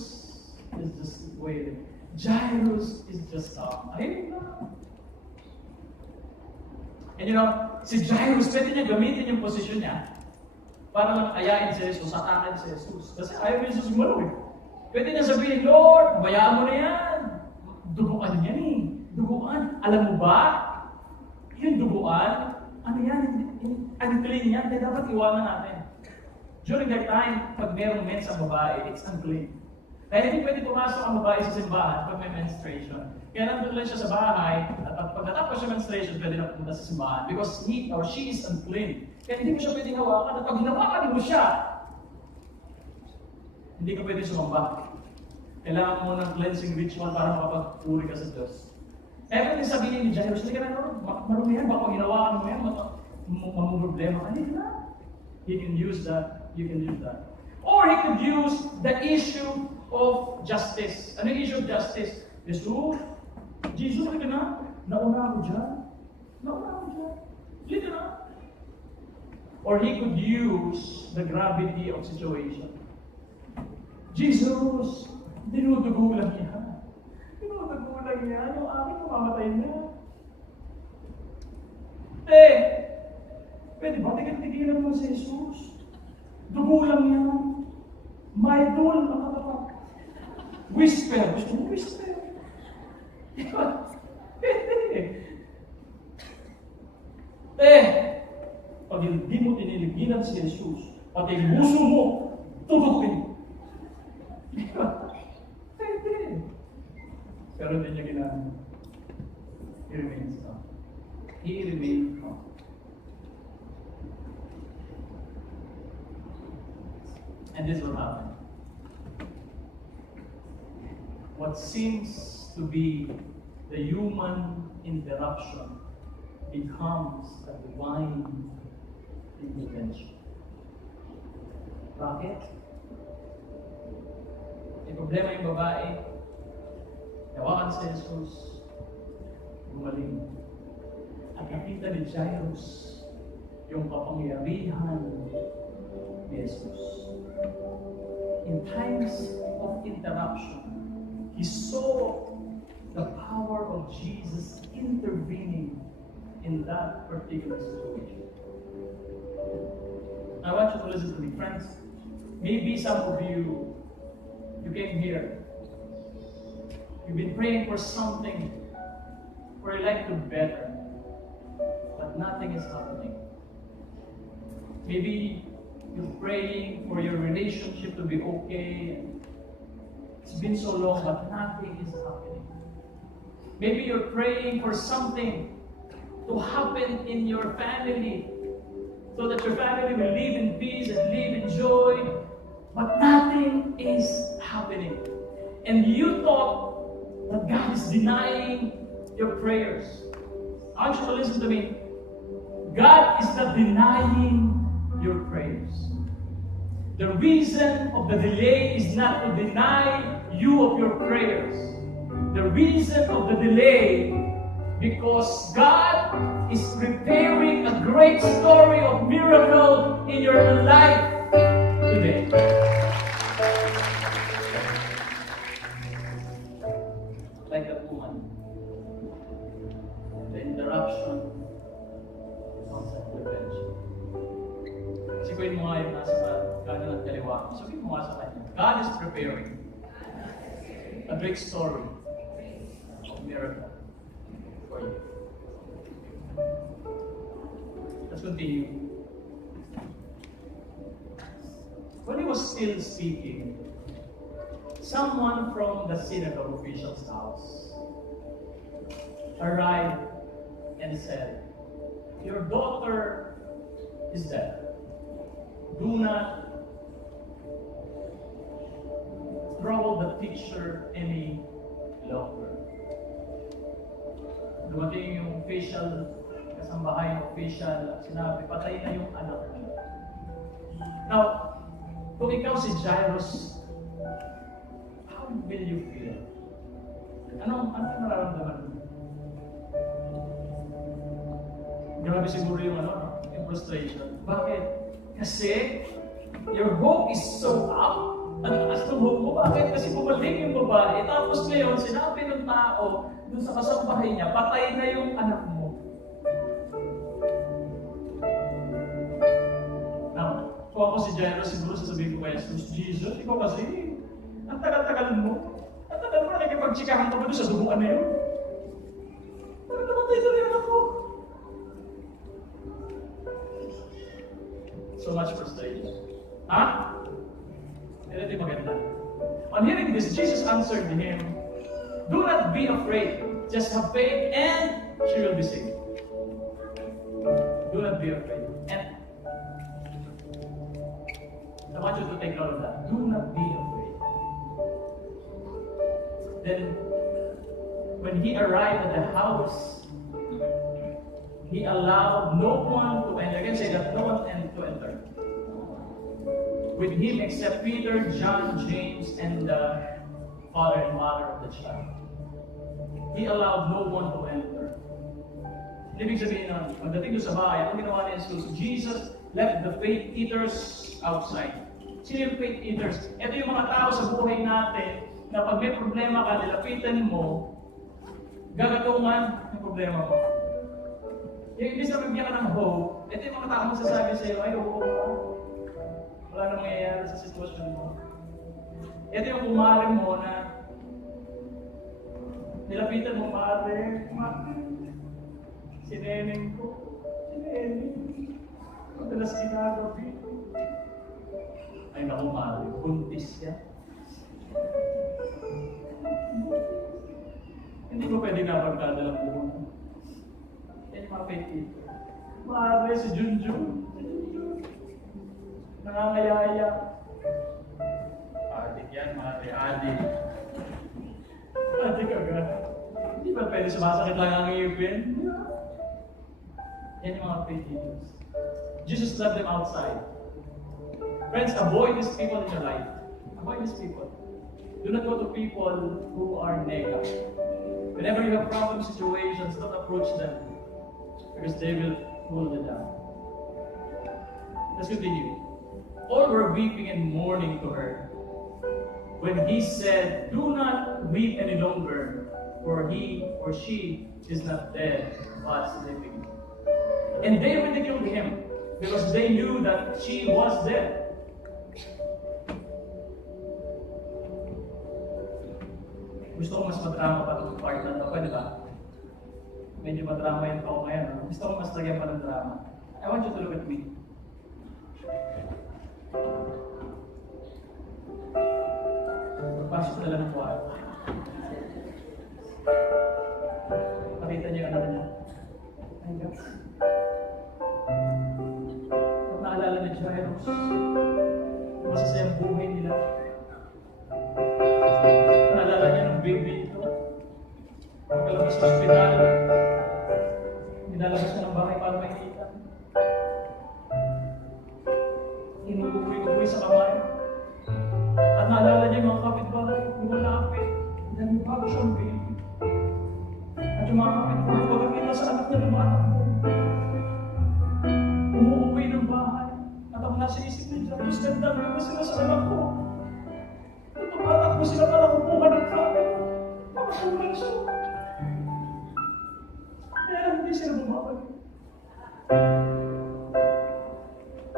is just waiting. Jairus is just ayun na. And you know, si Jairus, pwede niya gamitin yung posisyon niya para lang ayain si Jesus, atakin si Jesus. Kasi ayaw ni Jesus gumalaw eh. Pwede niya sabihin, Lord, bayaan mo na yan. Duguan yan eh. Duguan. Alam mo ba? Yung duguan, ano yan? Unclean yan. Kaya dapat iwanan natin. During that time, pag mayroong mens ang babae, it's unclean. Kaya hindi pwede pumasok ang babae sa simbahan pag may menstruation. Kaya nandun lang siya sa bahay, at pag natapos siya menstruation, pwede na pumunta sa simbahan. Because he or she is unclean. Kaya hindi mo siya pwedeng hawakan. At pag hinawakan mo siya, hindi ka pwede sumamba. Kailangan mo ng cleansing ritual para makapag-puri ka sa Diyos. Kaya pwede sabihin ni Jairus, hindi ka na naman, marumi yan, baka hinawakan mo yan, mamumroblema ka. Hindi na. He can use that. You can use that. Or he could use the issue of justice. Ano yung issue of justice? Jesus, halika na. Nauna ako dyan. Halika na. Or he could use the gravity of situation. Jesus, dinudugo lang yan. Yung akin mamamatay na. Pwede ba tigilan mo si Jesus? Dugo lang yan. May dul, makatapat. Whisper. Gusto mo whisper? Pag hindi mo tiniligilan si Jesus, pati muso mo, tutukin. Pero hindi niya ginagawa. He remains calm. He remains calm. And this will happen. What seems to be the human interruption becomes a divine intervention. Bakit? May problema yung babae. Tawakan si Jesus. Gumaling. At nakita ni Jairus yung kapangyarihan ni Jesus. In times of interruption, he saw the power of Jesus intervening in that particular situation. I want you to listen to me, friends. Maybe some of you came here. You've been praying for something for your life to be better, but nothing is happening. Maybe you're praying for your relationship to be okay. It's been so long, but nothing is happening. Maybe you're praying for something to happen in your family, so that your family will live in peace and live in joy, but nothing is happening. And you thought that God is denying your prayers. I want you to listen to me. God is not denying your prayers. The reason of the delay is not to deny you of your prayers. The reason of the delay Because God is preparing a great story of miracle in your life today. Like that woman, the interruption, constant prevention. Sikuin mo nga yung nasa kanan at kaliwa. Sabihin mo nga sa kanya, God is preparing a great story of miracle for you. Let's continue. When he was still speaking, someone from the synagogue official's house arrived and said, "Your daughter is dead. Do not trouble the teacher any longer." Dumating yung official, kasambahay ng official, at sinabi, patay na yung anak mo. Now, kung ikaw si Jairus, how will you feel? Ano nararamdaman mo? Grabe siguro yung yung frustration. Bakit? Kasi your hope is so up. Ang taas ng hope mo. Bakit? Kasi bumalik yung babae. Tapos ngayon, sinabi ng tao dun sa kasambahay niya, patay na yung anak mo. Now, kung ako si Jairus, siguro sasabihin ko kay Jesus, ikaw kasi, ang tagal-tagal mo. Ang tagal mo, nakikipag-chikahan ka ba doon sa duguan na yun? Bakit namatay sa rin ako? So much frustration. Ha? Hindi maganda. On hearing this, Jesus answered him, "Do not be afraid. Just have faith and she will be saved." Do not be afraid. And I want you to take note of that. Do not be afraid. Then, when he arrived at the house, he allowed no one to enter. I can say that no one to enter with him except Peter, John, James, and the father and mother of the child. He allowed no one to enter. Ibig sabihin nun, pagdating doon sa bahay, ang ginawa niya is Jesus left the faith eaters outside. Sino yung faith eaters? Ito yung mga tao sa buhay natin na pag may problema ka, nilapitan mo, gagatungan yung problema mo. Yung ibig sabihin ka ng hope, ito yung mga tao magsasabi sa iyo, ay, oo, wala nang mangyayari sa sitwasyon mo. Ito yung kumarin mo na nilapitan mo, maaari, si Neneng ko, si Neneng, madalas ginagabi. Ay naku, maaari, buntis siya. Hindi ko pwede na pagkadalang buwan. Yan yung mga faith eater. Maaari, si Junjun. Nangangayaya. Adik yan, adik. Adik agad. Hindi ba pwede sumasakit lang ang ngipin? Yan yung mga faith eaters. Jesus left them outside. Friends, avoid these people in your life. Avoid these people. Do not go to people who are negative. Whenever you have problem situations, don't approach them because they will pull you down. Let's continue. All were weeping and mourning to her. When he said, "Do not weep any longer, for he or she is not dead, but sleeping." And they ridiculed him because they knew that she was dead. Gusto ko mas madrama pa itong part na ito, pwede ba? Medyo madrama yung ako ngayon. Gusto ko mas lagyan pa ng drama. I want you to look at me. Magpasok na lang ng kwarto. Pakita niyo yung anak niya. Ay, God. Kung naalala ni Jairus, masasayang buhay nila. Naalala niya ng baby ito. Pagkalabas sa ospital, nilalabas na ng bahay para makikita. Inuwi sa kamay. At naalala niya mga kapitbahay, lumalapit, nagbago siyang baby. At yung mga kapitbahay, pagkakita sa anak niya, lumatakbo. Umuuwi ng bahay. At ang nasa isip niya, Diyos, ganda na sila sa anak ko. At tumatakbo sila para kukuha ng kami. Nakasulang siya. Kaya hindi sila bumabalik.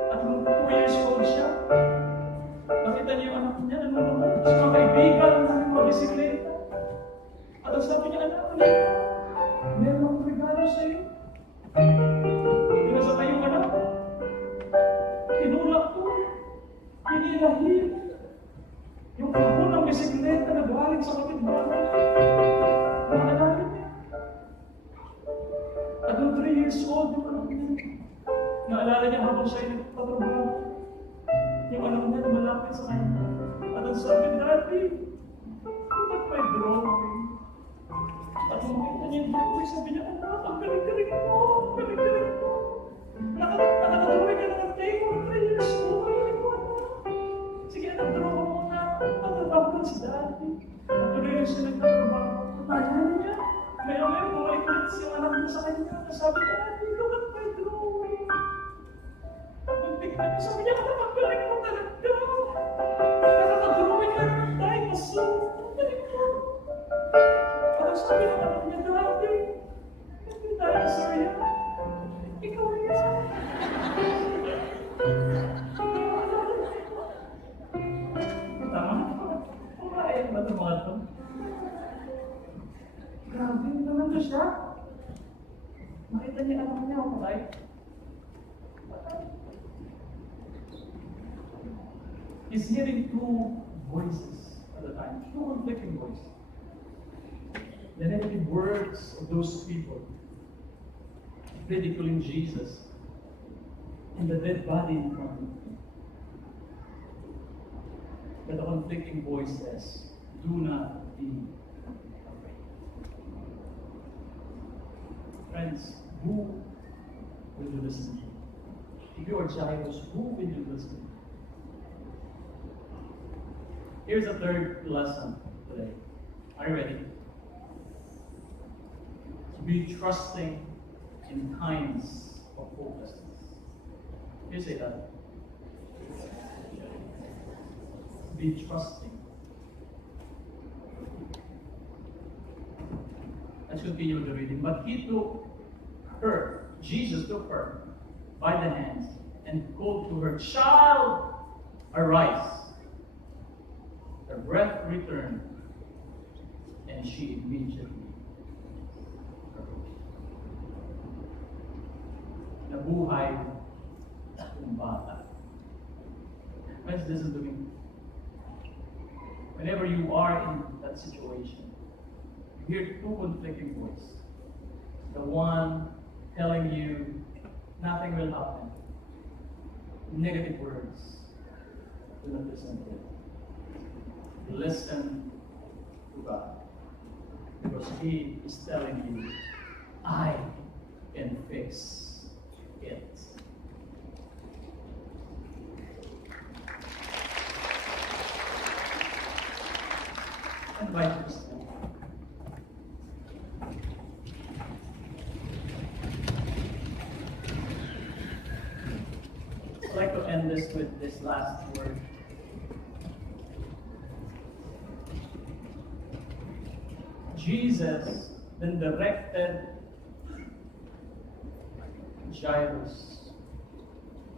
At nung 2 years old siya, nakita niya yung anak niya, nanonood sa mga kaibigan ng mga bisikleta. At ang sabi niya, anak, meron akong regalo sa iyo. Pinasakay yung anak. Tinulak ko. Hinilahil. Yung kahon ng bisikleta na galing sa kapitbahay. Nakalalim niya. At nung 3 years old, yung anak niya, naalala niya habang siya ay nagpatrabaho. Yung anak niya na malapit sa kanya. At ang sabi, Daddy, bakit may drawing? At nung makita niya yung drawing, sabi niya, anak, ang galing-galing mo, ang galing-galing mo. Nakadrawing ka na ng table, 3 years old, ang galing mo, anak. Sige, anak, draw mo muna. Natatrabaho si Daddy. At tuloy na siya nagtatrabaho. Natahan niya. Maya-maya, bumalik ulit si anak niya sa kanya. Sabi niya, Daddy, bakit may drawing? Tapos tignan niya, sabi niya, anak, ang galing mo talaga. Nakakadrawing ka na ng dinosaur. Ang galing mo. At ang sabi ng anak niya, Daddy, yung dinosaur yan. Ikaw yan. Tama. Kumain ba ito mga ito? Grabe naman to siya. Makita niya anak niya ako, right? He's hearing 2 voices at the time, 2 conflicting voices. The negative words of those people ridiculing Jesus and the dead body in front of him. But the conflicting voice says, do not be afraid. Friends, who will you listen to? If you are Jairus, who will you listen to? Here's a third lesson today. Are you ready? Be trusting in times of hopelessness. Can you say that? Be trusting. Let's continue with the reading. But he took her, Jesus took her by the hands and called to her, Child, arise. Her breath returned, and she immediately arose. Nabuhay ang bata. Friends, listen to me. Whenever you are in that situation, you hear 2 conflicting voices. The one telling you nothing will happen. Negative words. Do not listen to it. Listen to God. Because He is telling you, I can fix it. Invite us. I'd like to end this with this last word. Jesus then directed Jairus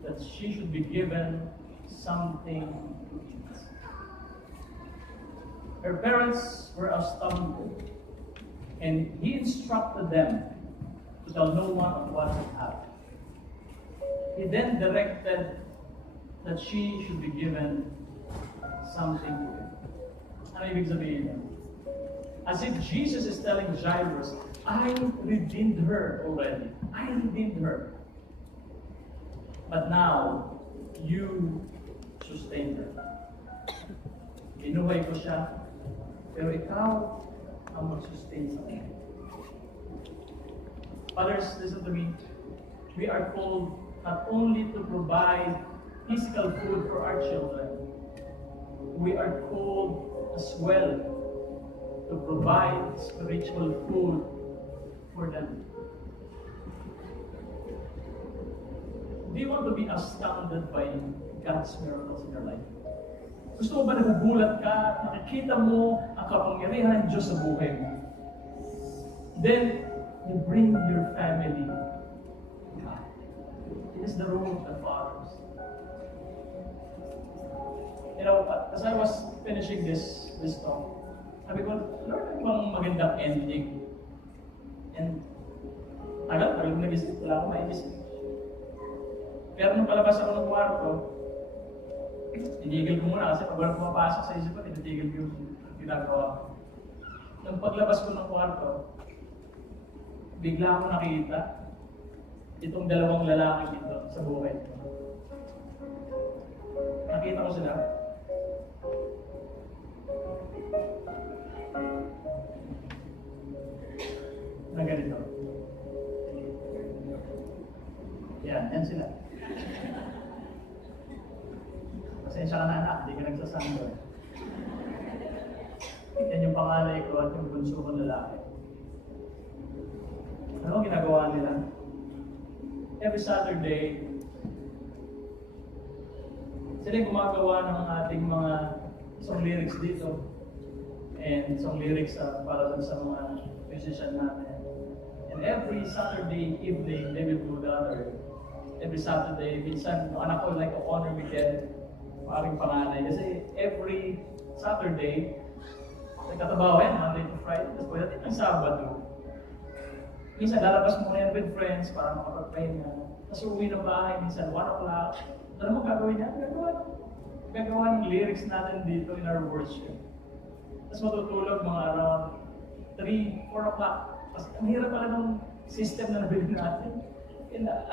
that she should be given something to eat. Her parents were astounded, and he instructed them to tell no one of what had happened. He then directed that she should be given something to eat. Ano ibig sabihin niya? As if Jesus is telling Jairus, I redeemed her already. I redeemed her. But now, you sustain her. Inuhay ko siya, pero ikaw ang mag-sustain sa kanya. Fathers, listen to me. We are called not only to provide physical food for our children, we are called as well to provide spiritual food for them. Do you want to be astounded by God's miracles in your life? Gusto mo ba nagugulat ka, nakikita mo ang kapangyarihan ng Diyos sa buhay mo? Then, you bring your family to God. It is the role of the fathers. You know, as I was finishing this talk, sabi ko, Lord, ano bang magandang ending? And tagal nag-isip, wala akong maiisip. Pero nung palabas ako ng kwarto, tinigil ko muna kasi pag walang pumapasok sa isip ko, tinitigil ko yung ginagawa ko. Nung paglabas ko ng kwarto, bigla ako nakita itong dalawang lalaki dito sa buhay ko. Nakita ko sila. Na ganito. Yan sila. Pasensya ka na anak, hindi ka nagsasando. Yan yung pangalay ko at yung bunso kong lalaki. Ano ang ginagawa nila? Every Saturday, sila yung gumagawa ng ating mga song lyrics dito. And song lyrics para sa mga musician natin. And every Saturday evening, they will go gather. Every Saturday, minsan, yung anak ko like honor weekend, paring panganay. Kasi every Saturday, nagkatabaw yan, Monday to Friday, tapos pwede ng Sabado. Minsan, lalabas mo yan with friends para makapag-pray na. Tapos uwi ng bahay, minsan 1 o'clock. Ano mo gagawin niya? Gagawa ng lyrics natin dito in our worship. Tapos matutulog mga around 3, 4 o'clock. Kasi ang hirap pala ng system na nabili natin.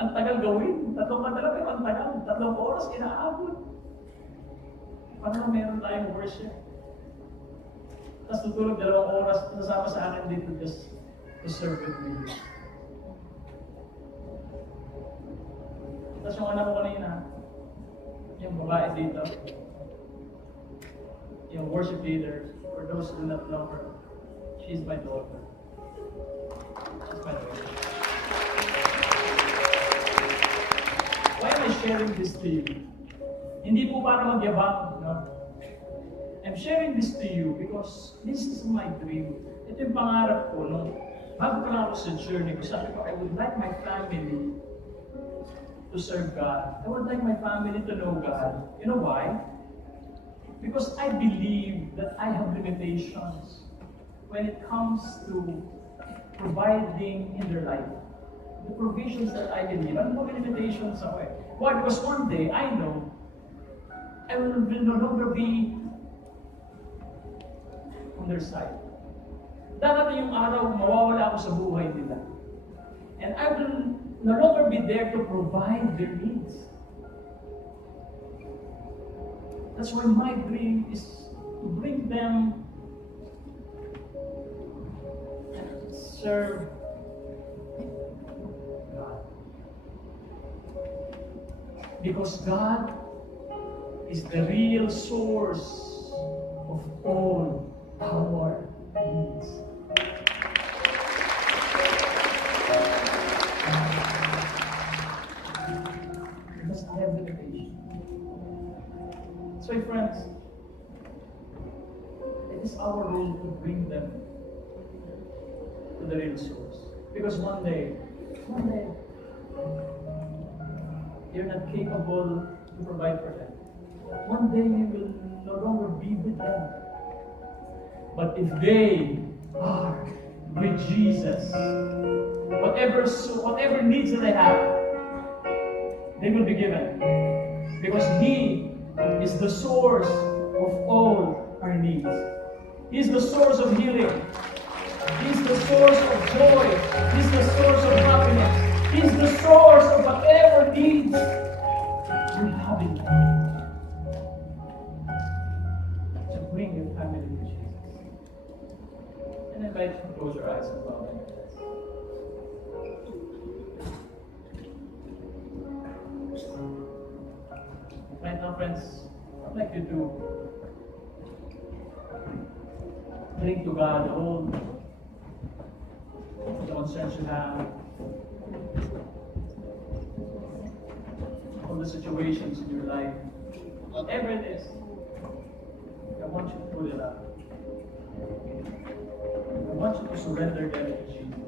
Ang tagal gawin. 3 talaga, pero ang tagal. 3 oras inaabot. Paano meron tayong worship? Tapos tutulog 2 oras, nasama sa akin dito just to serve with me. Tapos yung anak ko kanina, yung babae dito, yung worship leader, for those who do not know her, she's my daughter. She's my daughter. Why am I sharing this to you? Hindi po para magyabang, no? I'm sharing this to you because this is my dream. Ito yung pangarap ko, no? Bago pa lang ako sa journey ko, sabi ko, I would like my family to serve God. I would like my family to know God. You know why? Because I believe that I have limitations when it comes to providing in their life. The provisions that I can give. Ano mga limitations ako eh? Why? Because one day, I know, I will no longer be on their side. Darating yung araw, mawawala ako sa buhay nila. And I will no longer be there to provide their needs. That's why my dream is to bring them and serve God. Because God is the real source of all our needs. Because I have limitation. So friends, it is our role to bring them to the real source. Because one day, you're not capable to provide for them. One day you will no longer be with them. But if they are with Jesus, whatever needs that they have, they will be given. Because He is the source of all our needs. He is the source of healing. He is the source of joy. He is the source of happiness. He is the source of whatever needs you have in life. So bring your family to Jesus. And I invite you to close your eyes and bow your heads. Right now, friends, I'd like you to bring to God all the concerns you have, all the situations in your life, whatever it is, I want you to put it out. I want you to surrender them to Jesus.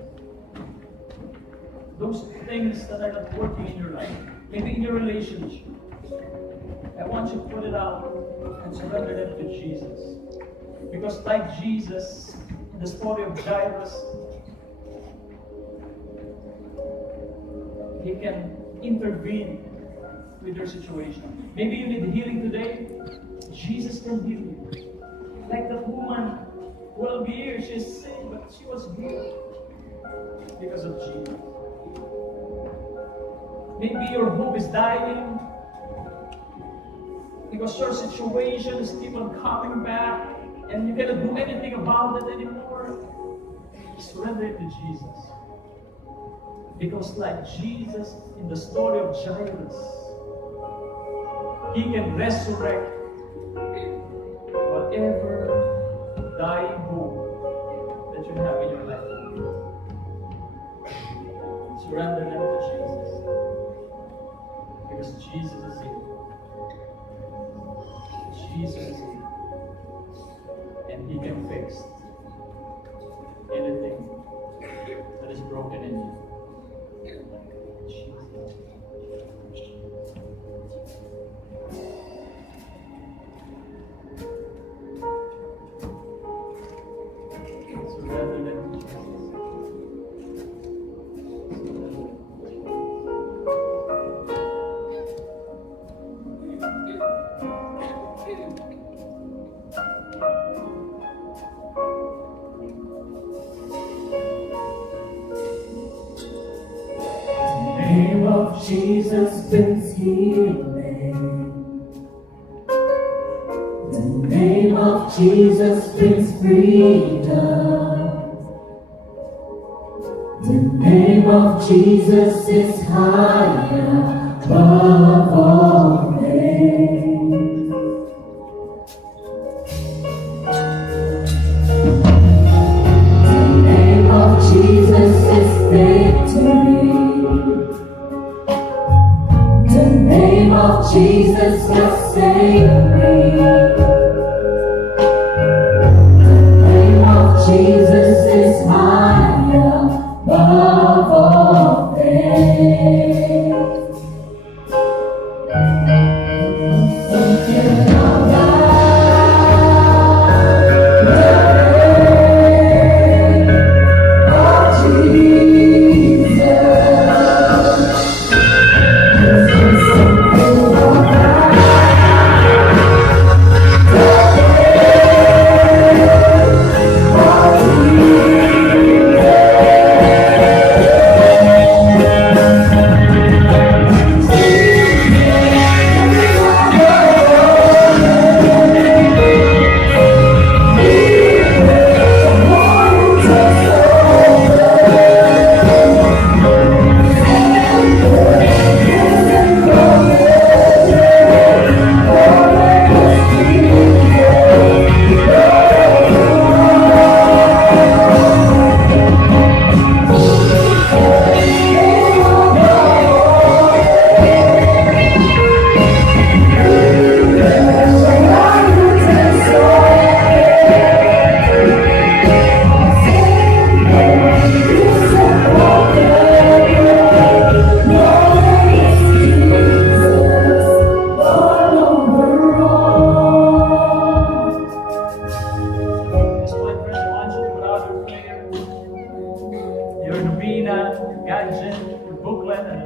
Those things that are not working in your life, maybe in your relationship, I want you to put it out and surrender them to Jesus. Because like Jesus, in the story of Jairus, He can intervene with your situation. Maybe you need healing today. Jesus can heal you. Like that woman, 12 years, she's sick, but she was healed because of Jesus. Maybe your hope is dying because your situations keep on coming back and you cannot do anything about it anymore. Surrender it to Jesus. Because like Jesus in the story of Jairus, He can resurrect whatever dying hope that you have in your life. Surrender them to Jesus. Because Jesus is able. Jesus is able. And He can fix anything that is broken in you. Surrender them to Jesus. The name of Jesus brings healing. The name of Jesus brings freedom. The name of Jesus is higher above all names. The name of Jesus is victory. The name of Jesus will save me. The name of Jesus is higher above all things. Something about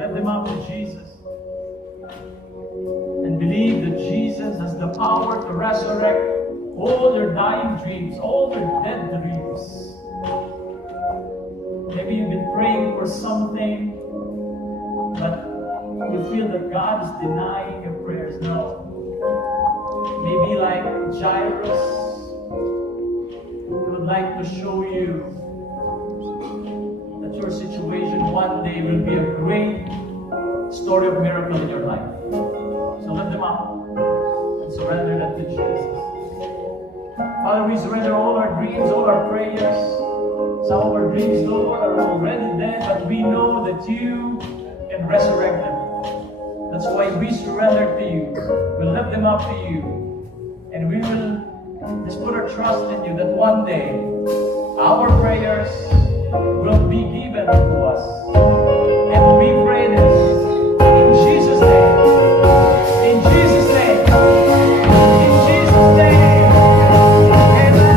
the name of Jesus. And believe that Jesus has the power to resurrect all your dying dreams, all your dead dreams. Maybe you've been praying for something, but you feel that God is denying your prayers. No. Maybe like Jairus, he would like to show you that your situation one day will be a great story of miracle in your life. So lift them up and surrender that to Jesus. Father, we surrender all our dreams, all our prayers. Some of our dreams, Lord, are already dead, but we know that you can resurrect them. That's why we surrender to you. We lift them up to you. And we will just put our trust in you that one day our prayers will be given to us. And we pray this in Jesus' name. In Jesus' name. In Jesus' name. Amen.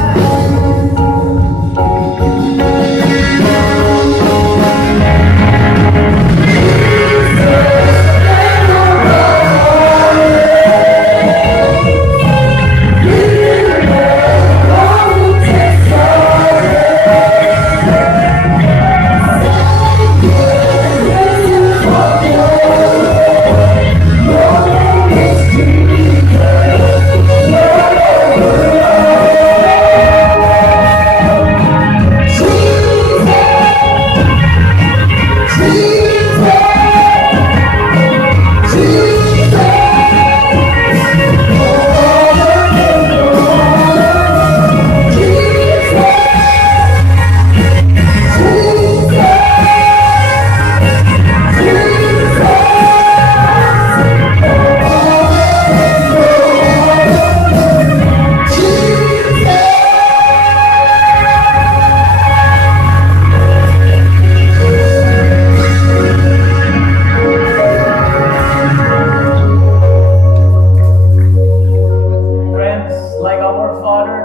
Friends, like our Father,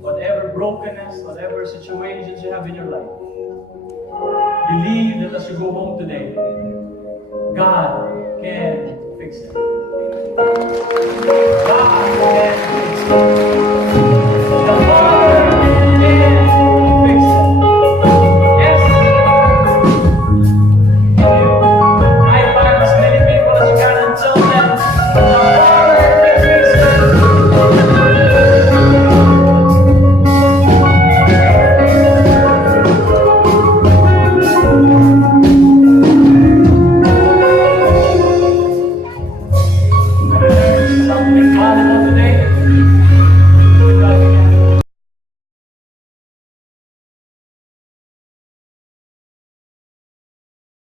whatever brokenness, whatever situations you have in your life, believe that as you go home today, God can fix it. God can fix it.